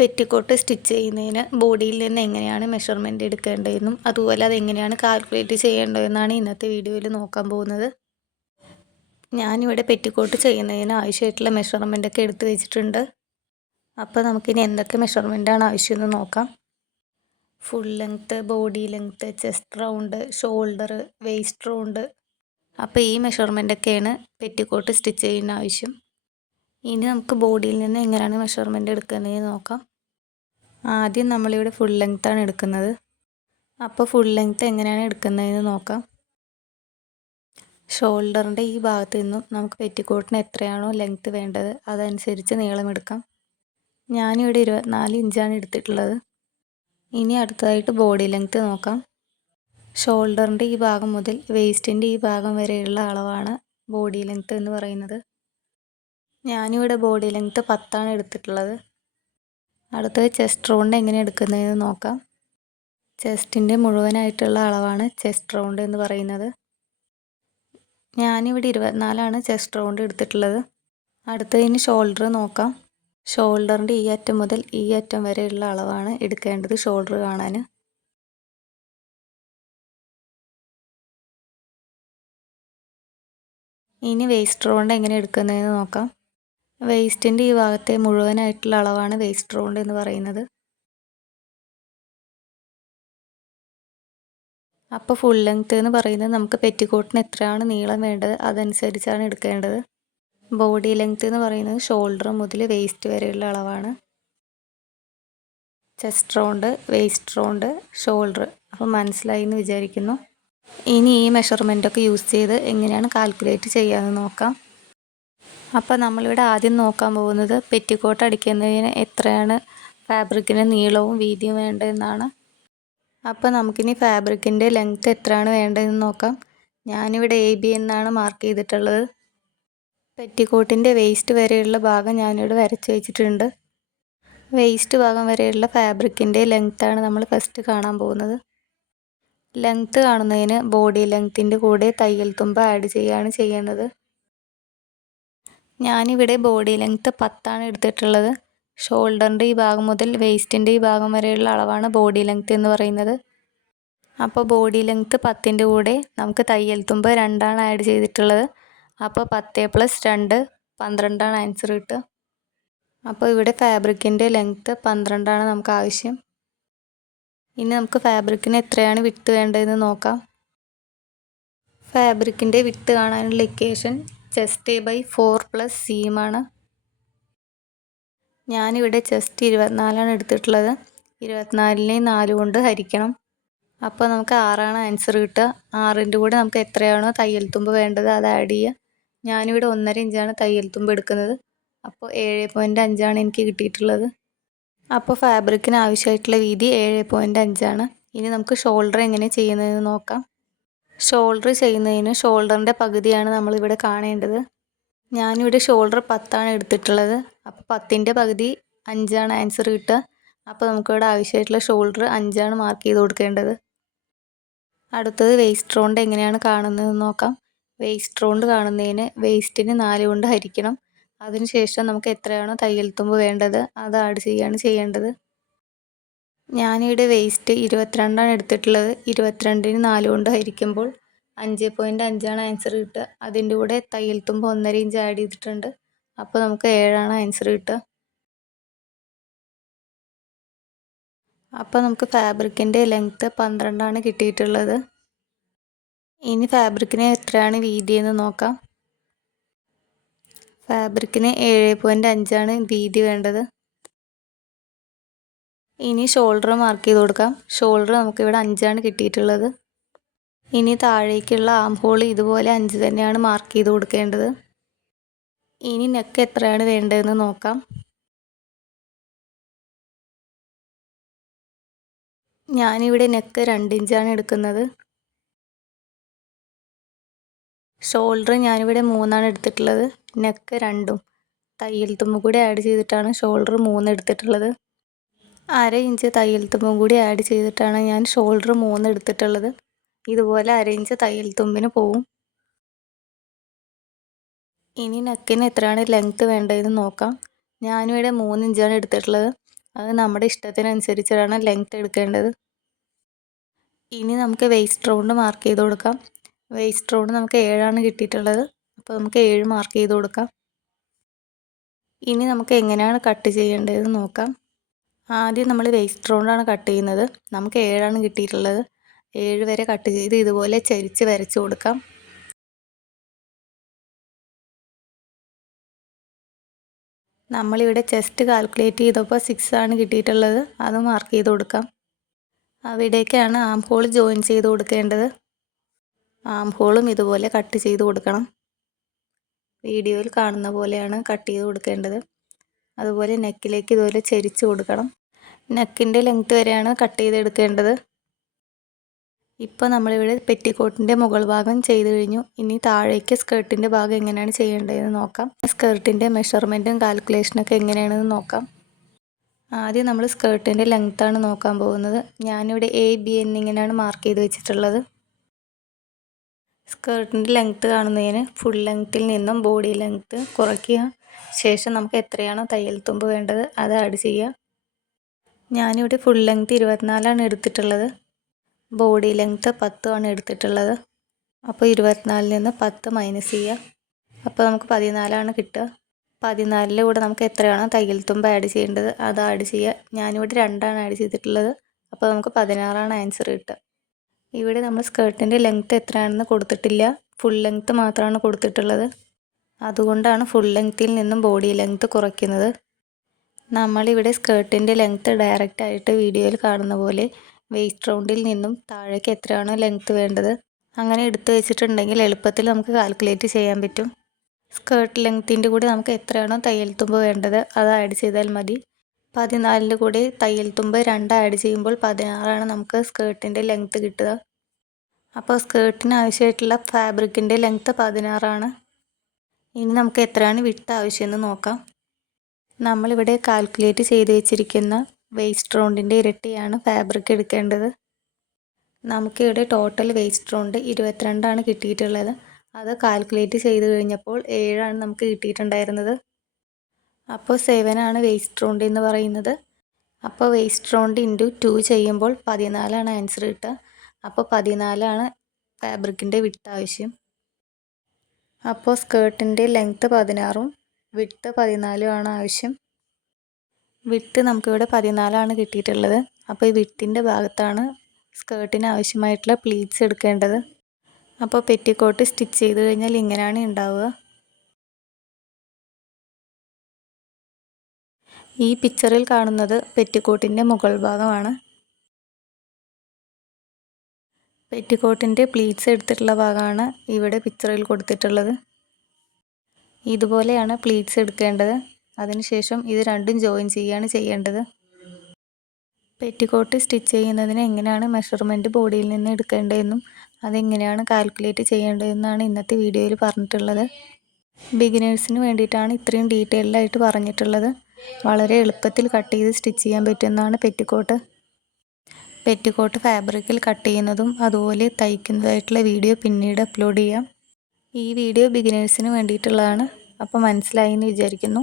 Petticoat stitch ചെയ്യുന്നതിന് ബോഡിയിൽ നിന്ന് എങ്ങനെയാണ് മെഷർമെൻറ്റ് എടുക്കേണ്ടതെന്നും അതുപോലെ അതെങ്ങനെയാണ് കാൽക്കുലേറ്റ് ചെയ്യേണ്ടതെന്നാണ് ഇന്നത്തെ വീഡിയോയിൽ നോക്കാൻ പോകുന്നത്. ഞാനിവിടെ പെറ്റിക്കോട്ട് ചെയ്യുന്നതിന് ആവശ്യമായിട്ടുള്ള മെഷർമെൻറ്റൊക്കെ എടുത്തു വെച്ചിട്ടുണ്ട്. അപ്പോൾ നമുക്കിനി എന്തൊക്കെ മെഷർമെൻറ്റാണ് ആവശ്യമെന്ന് നോക്കാം. Full length, body length, chest round, shoulder, waste round. അപ്പോൾ ഈ മെഷർമെൻറ്റൊക്കെയാണ് പെറ്റിക്കോട്ട് സ്റ്റിച്ച് ചെയ്യുന്ന ആവശ്യം. ഇനി നമുക്ക് ബോഡിയിൽ നിന്ന് എങ്ങനെയാണ് മെഷർമെൻറ്റ് എടുക്കുന്നതെന്ന് നോക്കാം. ആദ്യം നമ്മളിവിടെ ഫുൾ ലെങ്ത്താണ് എടുക്കുന്നത്. അപ്പോൾ ഫുൾ ലെങ്ത്ത് എങ്ങനെയാണ് എടുക്കുന്നതെന്ന് നോക്കാം. ഷോൾഡറിൻ്റെ ഈ ഭാഗത്ത് നിന്നും നമുക്ക് പെറ്റിക്കോട്ടിന് എത്രയാണോ ലെങ്ത്ത് വേണ്ടത് അതനുസരിച്ച് നീളമെടുക്കാം. ഞാനിവിടെ 24 ഇഞ്ചാണ് എടുത്തിട്ടുള്ളത്. ഇനി അടുത്തതായിട്ട് ബോഡി ലെങ്ത്ത് നോക്കാം. ഷോൾഡറിൻ്റെ ഈ ഭാഗം മുതൽ വേസ്റ്റിൻ്റെ ഈ ഭാഗം വരെയുള്ള അളവാണ് ബോഡി ലെങ്ത്ത് എന്ന് പറയുന്നത്. ഞാനിവിടെ ബോഡി ലെങ്ത്ത് 10 എടുത്തിട്ടുള്ളത്. അടുത്തത് ചെസ്റ്റ് റൗണ്ട് എങ്ങനെ എടുക്കുന്നതെന്ന് നോക്കാം. ചെസ്റ്റിൻ്റെ മുഴുവനായിട്ടുള്ള അളവാണ് ചെസ്റ്റ് റൗണ്ട് എന്ന് പറയുന്നത്. ഞാനിവിടെ 24 ചെസ്റ്റ് റൗണ്ട് എടുത്തിട്ടുള്ളത്. അടുത്തതിന് ഷോൾഡർ നോക്കാം. ഷോൾഡറിൻ്റെ ഈ അറ്റം മുതൽ ഈ അറ്റം വരെയുള്ള അളവാണ് എടുക്കേണ്ടത് ഷോൾഡർ കാണാൻ. ഇനി വേസ്റ്റ് റൗണ്ട് എങ്ങനെ എടുക്കുന്നതെന്ന് നോക്കാം. വേസ്റ്റിൻ്റെ ഈ ഭാഗത്തെ മുഴുവനായിട്ടുള്ള അളവാണ് വേസ്റ്റ് റൗണ്ട് എന്ന് പറയുന്നത്. അപ്പോൾ ഫുൾ ലെങ്ത്ത് എന്ന് പറയുന്നത് നമുക്ക് പെറ്റിക്കോട്ടിന് എത്രയാണ് നീളം വേണ്ടത് അതനുസരിച്ചാണ് എടുക്കേണ്ടത്. ബോഡി ലെങ്ത്ത് എന്ന് പറയുന്നത് ഷോൾഡർ മുതൽ വേസ്റ്റ് വരെയുള്ള അളവാണ്. Chest round, waste round, shoulder. അപ്പോൾ മനസ്സിലായി എന്ന് വിചാരിക്കുന്നു. ഇനി ഈ മെഷർമെൻറ്റൊക്കെ യൂസ് ചെയ്ത് എങ്ങനെയാണ് കാൽക്കുലേറ്റ് ചെയ്യാമെന്ന് നോക്കാം. അപ്പോൾ നമ്മളിവിടെ ആദ്യം നോക്കാൻ പോകുന്നത് പെറ്റിക്കോട്ട് അടിക്കുന്നതിന് എത്രയാണ് ഫാബ്രിക്കിന് നീളവും വീതിയും വേണ്ടതെന്നാണ്. അപ്പോൾ നമുക്കിനി ഫാബ്രിക്കിൻ്റെ ലെങ്ത്ത് എത്രയാണ് വേണ്ടതെന്ന് നോക്കാം. ഞാനിവിടെ AB എന്നാണ് മാർക്ക് ചെയ്തിട്ടുള്ളത്. പെറ്റിക്കോട്ടിൻ്റെ വേസ്റ്റ് വരെയുള്ള ഭാഗം ഞാനിവിടെ വരച്ച് വെച്ചിട്ടുണ്ട്. വേസ്റ്റ് ഭാഗം വരെയുള്ള ഫാബ്രിക്കിൻ്റെ ലെങ്ത്താണ് നമ്മൾ ഫസ്റ്റ് കാണാൻ പോകുന്നത്. ലെങ്ത്ത് കാണുന്നതിന് ബോഡി ലെങ്ത്തിൻ്റെ കൂടെ തയ്യൽ തുമ്പ് ആഡ് ചെയ്യുകയാണ് ചെയ്യുന്നത്. ഞാനിവിടെ ബോഡി ലെങ്ത്ത് 10 എടുത്തിട്ടുള്ളത്. ഷോൾഡറിൻ്റെ ഈ ഭാഗം മുതൽ വേസ്റ്റിൻ്റെ ഈ ഭാഗം വരെയുള്ള അളവാണ് ബോഡി ലെങ്ത്ത് എന്ന് പറയുന്നത്. അപ്പോൾ ബോഡി ലെങ്ത്ത് 10ൻ്റെ കൂടെ നമുക്ക് തയ്യൽ തുമ്പ് 2 ആഡ് ചെയ്തിട്ടുള്ളത്. അപ്പോൾ 10 + 2 12 ആൻസർ കിട്ടുക. അപ്പോൾ ഇവിടെ ഫാബ്രിക്കിൻ്റെ ലെങ്ത്ത് 12 നമുക്ക് ആവശ്യം. ഇനി നമുക്ക് ഫാബ്രിക്കിന് എത്രയാണ് വിഡ്ത്ത് വേണ്ടതെന്ന് നോക്കാം. ഫാബ്രിക്കിൻ്റെ വിഡ്ത്ത് കാണാനുള്ള ഇക്വേഷൻ ചെസ്റ്റ് A/4 + സീമാണ്. ഞാനിവിടെ ചെസ്റ്റ് 24 എടുത്തിട്ടുള്ളത്. 24നെ 4 കൊണ്ട് ഹരിക്കണം. അപ്പോൾ നമുക്ക് 6 ആൻസർ കിട്ടുക. 6ൻ്റെ കൂടെ നമുക്ക് എത്രയാണോ തയ്യൽ തുമ്പ് വേണ്ടത് അത് ആഡ് ചെയ്യുക. ഞാനിവിടെ 1.5 ഇഞ്ചാണ് തയ്യൽ തുമ്പ് എടുക്കുന്നത്. അപ്പോൾ 7.5 എനിക്ക് കിട്ടിയിട്ടുള്ളത്. അപ്പോൾ ഫാബ്രിക്കിന് ആവശ്യമായിട്ടുള്ള വീതി 7.5. ഇനി നമുക്ക് ഷോൾഡർ എങ്ങനെ ചെയ്യുന്നതെന്ന് നോക്കാം. ഷോൾഡർ ചെയ്യുന്നതിന് ഷോൾഡറിൻ്റെ പകുതിയാണ് നമ്മളിവിടെ കാണേണ്ടത്. ഞാനിവിടെ ഷോൾഡർ 10 എടുത്തിട്ടുള്ളത്. അപ്പോൾ 10ൻ്റെ പകുതി 5 ആൻസർ കിട്ടുക. അപ്പോൾ നമുക്കിവിടെ ആവശ്യമായിട്ടുള്ള ഷോൾഡർ 5 മാർക്ക് ചെയ്ത് കൊടുക്കേണ്ടത്. അടുത്തത് വേസ്റ്റ് റൗണ്ട് എങ്ങനെയാണ് കാണുന്നതെന്ന് നോക്കാം. വേസ്റ്റ് റൗണ്ട് കാണുന്നതിന് വേസ്റ്റിന് 4 കൊണ്ട് ഹരിക്കണം. അതിനുശേഷം നമുക്ക് എത്രയാണോ തയ്യൽ തുമ്പ് വേണ്ടത് അത് ആഡ് ചെയ്യുകയാണ് ചെയ്യേണ്ടത്. ഞാനിവിടെ വേസ്റ്റ് 22 എടുത്തിട്ടുള്ളത്. 22ന് 4 കൊണ്ട് ഹരിക്കുമ്പോൾ 5.5 ആൻസർ കിട്ടുക. അതിൻ്റെ കൂടെ തയ്യൽ തുമ്പ് 1.5 ഇഞ്ച് ആഡ് ചെയ്തിട്ടുണ്ട്. അപ്പോൾ നമുക്ക് 7 ആൻസർ കിട്ടുക. അപ്പോൾ നമുക്ക് ഫാബ്രിക്കിൻ്റെ ലെങ്ത്ത് 12 കിട്ടിയിട്ടുള്ളത്. ഇനി ഫാബ്രിക്കിന് എത്രയാണ് വീതി എന്ന് നോക്കാം. ഫാബ്രിക്കിന് 7.5 വീതി വേണ്ടത്. ഇനി ഷോൾഡർ മാർക്ക് ചെയ്ത് കൊടുക്കാം. ഷോൾഡർ നമുക്കിവിടെ 5 കിട്ടിയിട്ടുള്ളത്. ഇനി താഴേക്കുള്ള ആം ഹോൾ ഇതുപോലെ 5 തന്നെയാണ് മാർക്ക് ചെയ്ത് കൊടുക്കേണ്ടത്. ഇനി നെക്ക് എത്രയാണ് വേണ്ടതെന്ന് നോക്കാം. ഞാനിവിടെ നെക്ക് 2 ഇഞ്ചാണ് എടുക്കുന്നത്. ഷോൾഡർ ഞാനിവിടെ 3 എടുത്തിട്ടുള്ളത്. നെക്ക് 2 തയ്യൽ തുമ്പ് കൂടി ആഡ് ചെയ്തിട്ടാണ് ഷോൾഡർ 3 എടുത്തിട്ടുള്ളത്. 1/2 ഇഞ്ച് തയ്യൽ തുമ്പും കൂടി ആഡ് ചെയ്തിട്ടാണ് ഞാൻ ഷോൾഡർ 3 എടുത്തിട്ടുള്ളത്. ഇതുപോലെ 1/2 ഇഞ്ച് തയ്യൽ തുമ്പിന് പോവും. ഇനി നെക്കിന് എത്രയാണ് ലെങ്ത്ത് വേണ്ടതെന്ന് നോക്കാം. ഞാനിവിടെ 3 ഇഞ്ചാണ് എടുത്തിട്ടുള്ളത്. അത് നമ്മുടെ ഇഷ്ടത്തിനനുസരിച്ചാണ് ലെങ്ത് എടുക്കേണ്ടത്. ഇനി നമുക്ക് വേസ്റ്റ് റൗണ്ട് മാർക്ക് ചെയ്ത് കൊടുക്കാം. വേസ്റ്റ് റൗണ്ട് നമുക്ക് 7 കിട്ടിയിട്ടുള്ളത്. അപ്പോൾ നമുക്ക് 7 മാർക്ക് ചെയ്ത് കൊടുക്കാം. ഇനി നമുക്ക് എങ്ങനെയാണ് കട്ട് ചെയ്യേണ്ടതെന്ന് നോക്കാം. ആദ്യം നമ്മൾ വേസ്റ്റ് റൗണ്ടാണ് കട്ട് ചെയ്യുന്നത്. നമുക്ക് 7 കിട്ടിയിട്ടുള്ളത്. 7 വരെ കട്ട് ചെയ്ത് ഇതുപോലെ ചരിച്ച് വരച്ച് കൊടുക്കാം. നമ്മളിവിടെ ചെസ്റ്റ് കാൽക്കുലേറ്റ് ചെയ്തപ്പോൾ 6 കിട്ടിയിട്ടുള്ളത്. അത് മാർക്ക് ചെയ്ത് കൊടുക്കാം. അവിടേക്കാണ് ആം ഹോൾ ജോയിൻ ചെയ്ത് കൊടുക്കേണ്ടത്. ആം ഹോളും ഇതുപോലെ കട്ട് ചെയ്ത് കൊടുക്കണം. വീഡിയോയിൽ കാണുന്ന പോലെയാണ് കട്ട് ചെയ്ത് കൊടുക്കേണ്ടത്. അതുപോലെ നെക്കിലേക്ക് ഇതുപോലെ ചരിച്ച് കൊടുക്കണം. നെക്കിൻ്റെ ലെങ്ത് വരെയാണ് കട്ട് ചെയ്തെടുക്കേണ്ടത്. ഇപ്പോൾ നമ്മളിവിടെ പെറ്റിക്കോട്ടിൻ്റെ മുകൾ ഭാഗം ചെയ്ത് കഴിഞ്ഞു. ഇനി താഴേക്ക് സ്കേർട്ടിൻ്റെ ഭാഗം എങ്ങനെയാണ് ചെയ്യേണ്ടതെന്ന് നോക്കാം. സ്കേർട്ടിൻ്റെ മെഷർമെൻറ്റും കാൽക്കുലേഷനൊക്കെ എങ്ങനെയാണെന്ന് നോക്കാം. ആദ്യം നമ്മൾ സ്കേർട്ടിൻ്റെ ലെങ്ത്താണ് നോക്കാൻ പോകുന്നത്. ഞാനിവിടെ AB എന്നിങ്ങനെയാണ് മാർക്ക് ചെയ്ത് വെച്ചിട്ടുള്ളത്. സ്കേർട്ടിൻ്റെ ലെങ്ത്ത് കാണുന്നതിന് ഫുൾ ലെങ്ത്തിൽ നിന്നും ബോഡി ലെങ്ത്ത് കുറയ്ക്കുക. ശേഷം നമുക്ക് എത്രയാണോ തയ്യൽ തുമ്പ് വേണ്ടത് അത് ആഡ് ചെയ്യുക. ഞാനിവിടെ ഫുൾ ലെങ്ത്ത് 24 എടുത്തിട്ടുള്ളത്. ബോഡി ലെങ്ത്ത് 10 എടുത്തിട്ടുള്ളത്. അപ്പോൾ 24 നിന്ന് 10 മൈനസ് ചെയ്യുക. അപ്പോൾ നമുക്ക് 14 കിട്ടുക. 14 കൂടെ നമുക്ക് എത്രയാണോ തയ്യൽ തുമ്പ് ആഡ് ചെയ്യേണ്ടത് അത് ആഡ് ചെയ്യുക. ഞാനിവിടെ 2 ആഡ് ചെയ്തിട്ടുള്ളത്. അപ്പോൾ നമുക്ക് 16 ആൻസർ കിട്ടുക. ഇവിടെ നമ്മൾ സ്കേർട്ടിൻ്റെ ലെങ്ത്ത് എത്രയാണെന്ന് കൊടുത്തിട്ടില്ല. ഫുൾ ലെങ്ത്ത് മാത്രമാണ് കൊടുത്തിട്ടുള്ളത്. അതുകൊണ്ടാണ് ഫുൾ ലെങ്ത്തിൽ നിന്നും ബോഡി ലെങ്ത്ത് കുറയ്ക്കുന്നത്. നമ്മളിവിടെ സ്കേർട്ടിൻ്റെ ലെങ്ത്ത് ഡയറക്റ്റ് ആയിട്ട് വീഡിയോയിൽ കാണുന്ന പോലെ വേസ്റ്റ് റൗണ്ടിൽ നിന്നും താഴേക്ക് എത്രയാണോ ലെങ്ത്ത് വേണ്ടത് അങ്ങനെ എടുത്തു വെച്ചിട്ടുണ്ടെങ്കിൽ എളുപ്പത്തിൽ നമുക്ക് കാൽക്കുലേറ്റ് ചെയ്യാൻ പറ്റും. സ്കേർട്ട് ലെങ്ത്തിൻ്റെ കൂടെ നമുക്ക് എത്രയാണോ തയ്യൽ തുമ്പ് വേണ്ടത് അത് ആഡ് ചെയ്താൽ മതി. 14 കൂടെ തയ്യൽ തുമ്പ് 2 ആഡ് ചെയ്യുമ്പോൾ 16 നമുക്ക് സ്കേർട്ടിൻ്റെ ലെങ്ത്ത് കിട്ടുക. അപ്പോൾ സ്കേർട്ടിന് ആവശ്യമായിട്ടുള്ള ഫാബ്രിക്കിൻ്റെ ലെങ്ത്ത് 16. ഇനി നമുക്ക് എത്രയാണ് വിഡ്ത്ത് ആവശ്യമെന്ന് നോക്കാം. നമ്മളിവിടെ കാൽക്കുലേറ്റ് ചെയ്ത് വെച്ചിരിക്കുന്ന വേസ്റ്റ് റൗണ്ടിൻ്റെ ഇരട്ടിയാണ് ഫാബ്രിക് എടുക്കേണ്ടത്. നമുക്കിവിടെ ടോട്ടൽ വേസ്റ്റ് റൗണ്ട് 22 കിട്ടിയിട്ടുള്ളത്. അത് കാൽക്കുലേറ്റ് ചെയ്ത് കഴിഞ്ഞപ്പോൾ 7 നമുക്ക് കിട്ടിയിട്ടുണ്ടായിരുന്നത്. അപ്പോൾ 7 വേസ്റ്റ് റൗണ്ട് എന്ന് പറയുന്നത്. അപ്പോൾ വേസ്റ്റ് റൗണ്ട് ഇൻറ്റു 2 ചെയ്യുമ്പോൾ 14 ആൻസർ കിട്ടുക. അപ്പോൾ 14 ഫാബ്രിക്കിൻ്റെ വിഡ്ത്ത് ആവശ്യം. അപ്പോൾ സ്കേർട്ടിൻ്റെ ലെങ്ത്ത് 16 വിഡ്ത്ത് 14 ആവശ്യം. വിഡ്ത്ത് നമുക്കിവിടെ 14 കിട്ടിയിട്ടുള്ളത്. അപ്പോൾ ഈ വിഡ്ത്തിൻ്റെ ഭാഗത്താണ് സ്കേർട്ടിന് ആവശ്യമായിട്ടുള്ള പ്ലീറ്റ്സ് എടുക്കേണ്ടത്. അപ്പോൾ പെറ്റിക്കോട്ട് സ്റ്റിച്ച് ചെയ്ത് കഴിഞ്ഞാൽ ഇങ്ങനെയാണ് ഉണ്ടാവുക. ഈ പിക്ചറിൽ കാണുന്നത് പെറ്റിക്കോട്ടിൻ്റെ മുകൾ ഭാഗമാണ്. പെറ്റിക്കോട്ടിൻ്റെ പ്ലീറ്റ്സ് എടുത്തിട്ടുള്ള ഭാഗമാണ് ഇവിടെ പിക്ചറിൽ കൊടുത്തിട്ടുള്ളത്. ഇതുപോലെയാണ് പ്ലീറ്റ്സ് എടുക്കേണ്ടത്. അതിനുശേഷം ഇത് രണ്ടും ജോയിൻ ചെയ്യുകയാണ് ചെയ്യേണ്ടത്. പെറ്റിക്കോട്ട് സ്റ്റിച്ച് ചെയ്യുന്നതിന് എങ്ങനെയാണ് മെഷർമെൻറ്റ് ബോഡിയിൽ നിന്ന് എടുക്കേണ്ടതെന്നും അതെങ്ങനെയാണ് കാൽക്കുലേറ്റ് ചെയ്യേണ്ടതെന്നാണ് ഇന്നത്തെ വീഡിയോയിൽ പറഞ്ഞിട്ടുള്ളത്. ബിഗിനേഴ്സിന് വേണ്ടിയിട്ടാണ് ഇത്രയും ഡീറ്റെയിൽഡായിട്ട് പറഞ്ഞിട്ടുള്ളത്. വളരെ എളുപ്പത്തിൽ കട്ട് ചെയ്ത് സ്റ്റിച്ച് ചെയ്യാൻ പറ്റുന്നതാണ് പെറ്റിക്കോട്ട്. പെറ്റിക്കോട്ട് ഫാബ്രിക്കിൽ കട്ട് ചെയ്യുന്നതും അതുപോലെ തയ്ക്കുന്നതായിട്ടുള്ള വീഡിയോ പിന്നീട് അപ്ലോഡ് ചെയ്യാം. ഈ വീഡിയോ ബിഗിനേഴ്സിന് വേണ്ടിയിട്ടുള്ളതാണ്. അപ്പോൾ മനസ്സിലായി എന്ന് വിചാരിക്കുന്നു.